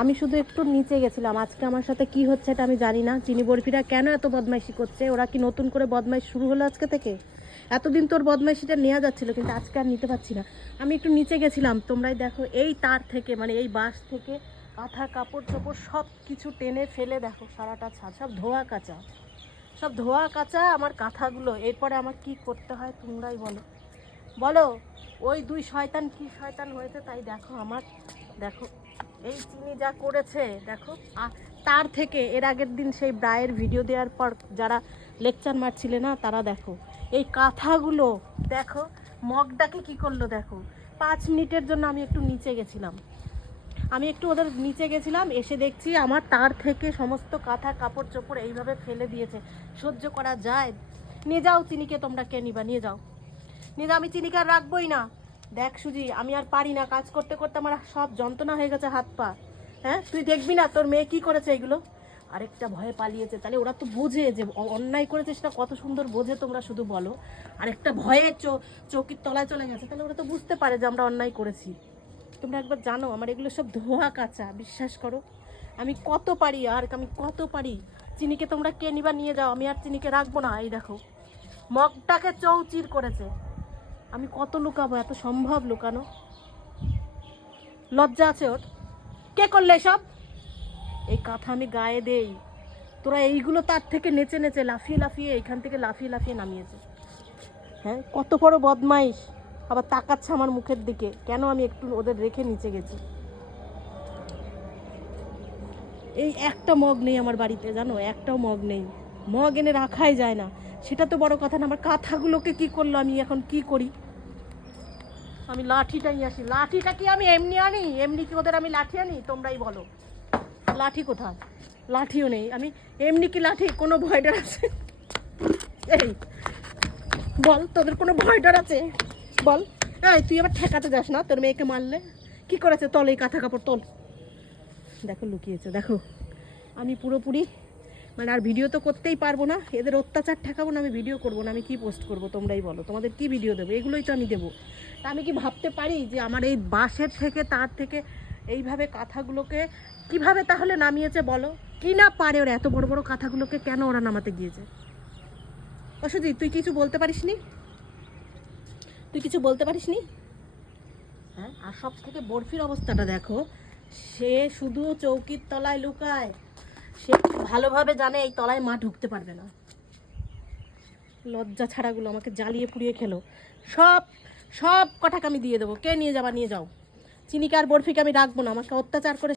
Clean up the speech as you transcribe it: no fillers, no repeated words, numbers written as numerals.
আমি শুধু একটু নিচে গেছিলাম। আজকে আমার সাথে কি হচ্ছে এটা আমি জানি না। চিনি বরফিরা কেন এত বদমাইশি করছে? ওরা কি নতুন করে বদমাইশ শুরু হলো আজকে থেকে? এতদিন তোর বদমাইশিটা নেওয়া যাচ্ছিল, কিন্তু আজকে আর নিতে পারছি না। আমি একটু নিচে গেছিলাম, তোমরাই দেখো এই তার থেকে, মানে এই বাঁশ থেকে কাঁথা কাপড় চোপড় সব কিছু টেনে ফেলে দেখো সারাটা ছাদ সব ধোয়া কাচা, সব ধোয়া কাচা আমার কাঁথাগুলো। এরপরে আমার কি করতে হয় তোমরাই বলো বলো। ওই দুই শয়তান কি শয়তান হয়েছে তাই দেখো আমার, দেখো এই চিনি যা করেছে দেখো। তার থেকে এর আগের দিন সেই ব্রায়ের ভিডিও দেওয়ার পর যারা লেকচার মারছিলে না, তারা দেখো এই কাঁথাগুলো দেখো, মগটাকে কি করলো দেখো। 5 মিনিটের জন্য আমি একটু নিচে গেছিলাম, আমি একটু ওদের নিচে গেছিলাম, এসে দেখছি আমার তার থেকে সমস্ত কাঁথা কাপড় চোপড় এইভাবে ফেলে দিয়েছে। সহ্য করা যায়? নিয়ে যাও চিনিকে, তোমরা কে নিবা নিয়ে যাও, নিয়ে যাও। আমি চিনিকে আর রাখবোই না। দেখ সুজি, আমি আর পারি না, কাজ করতে করতে আমার সব যন্ত্রণা হয়ে গেছে হাত পা। হ্যাঁ, তুই দেখবি না তোর মেয়ে কি করেছে এগুলো? আরেকটা ভয়ে পালিয়েছে। তাহলে ওরা তো বোঝে যে অন্যায় করেছে, সেটা কত সুন্দর বোঝে, তোমরা শুধু বলো। আরেকটা ভয়ে চৌকির তলায় চলে গেছে, তাহলে ওরা তো বুঝতে পারে যে আমরা অন্যায় করেছি। তোমরা একবার জানো আমার এগুলো সব ধোয়া কাচা, বিশ্বাস করো আমি কত পারি, আর আমি কত পারি। চিনিকে তোমরা কে নিবা নিয়ে যাও, আমি আর চিনিকে রাখবো না। এই দেখো মগটাকে চৌচির করেছে। আমি কত লুকাবো? এত সম্ভব লুকানো? লজ্জা আছে ওর? কে করলে সব? এই কাঁথা আমি গায়ে দেই, তোরা এইগুলো তার থেকে নেচে নেচে লাফিয়ে লাফিয়ে এইখান থেকে লাফিয়ে লাফিয়ে নামিয়েছে। হ্যাঁ, কত বড় বদমাইশ। আবার তাকাচ্ছে আমার মুখের দিকে, কেন আমি একটু ওদের রেখে নিচে গেছি। এই একটা মগ নেই আমার বাড়িতে, জানো, একটাও মগ নেই। মগ এনে রাখাই যায় না, সেটা তো বড় কথা না। আমার কাঁথাগুলোকে কি করলো, আমি এখন কি করি? আমি লাঠিটাই আসি। লাঠিটা কি আমি এমনি আনি? এমনি কি ওদের আমি লাঠি আনি? তোমরাই বলো, লাঠি কোথায়? লাঠিও নেই। আমি এমনি কি লাঠি? কোনো ভয় ডর আছে? এই বল, তোদের কোনো ভয় ডর আছে? বল। এই তুই আবার ঠেকাতে যাস না, তোর মেয়েকে মারলে কি করেছে? তল এই কাঁথা কাপড় তোল। দেখো লুকিয়েছে, দেখো। আমি পুরোপুরি মানে আর ভিডিও তো করতেই পারবো না, এদের অত্যাচার ঠেকাবো না। আমি ভিডিও করবো না, আমি কি পোস্ট করবো তোমরাই বলো। তোমাদের কি ভিডিও দেবো? এগুলোই তো আমি দেবো। তা আমি কি ভাবতে পারি যে আমার এই বাঁশের থেকে, তার থেকে এইভাবে কাঁথাগুলোকে কিভাবে তাহলে নামিয়েছে বলো? কি না পারে ওরা? এত বড় বড় কাঁথাগুলোকে কেন ওরা নামাতে গিয়েছে? অসুজি, তুই কিছু বলতে পারিস নি? তুই কিছু বলতে পারিস নি? হ্যাঁ, আর সব থেকে বরফির অবস্থাটা দেখো। সে শুধু চৌকির তলায় লুকায়, সে ভালোভাবে জানে এই তলায় মা ঢুকতে পারবে না। লজ্জা ছাড়াগুলো আমাকে জ্বালিয়ে পুড়িয়ে খেলো। সব সব কটাকে আমি দিয়ে দেবো। কে নিয়ে যাবা নিয়ে যাও। চিনিকে আর বরফিকে আমি রাখবো না, আমাকে অত্যাচার করে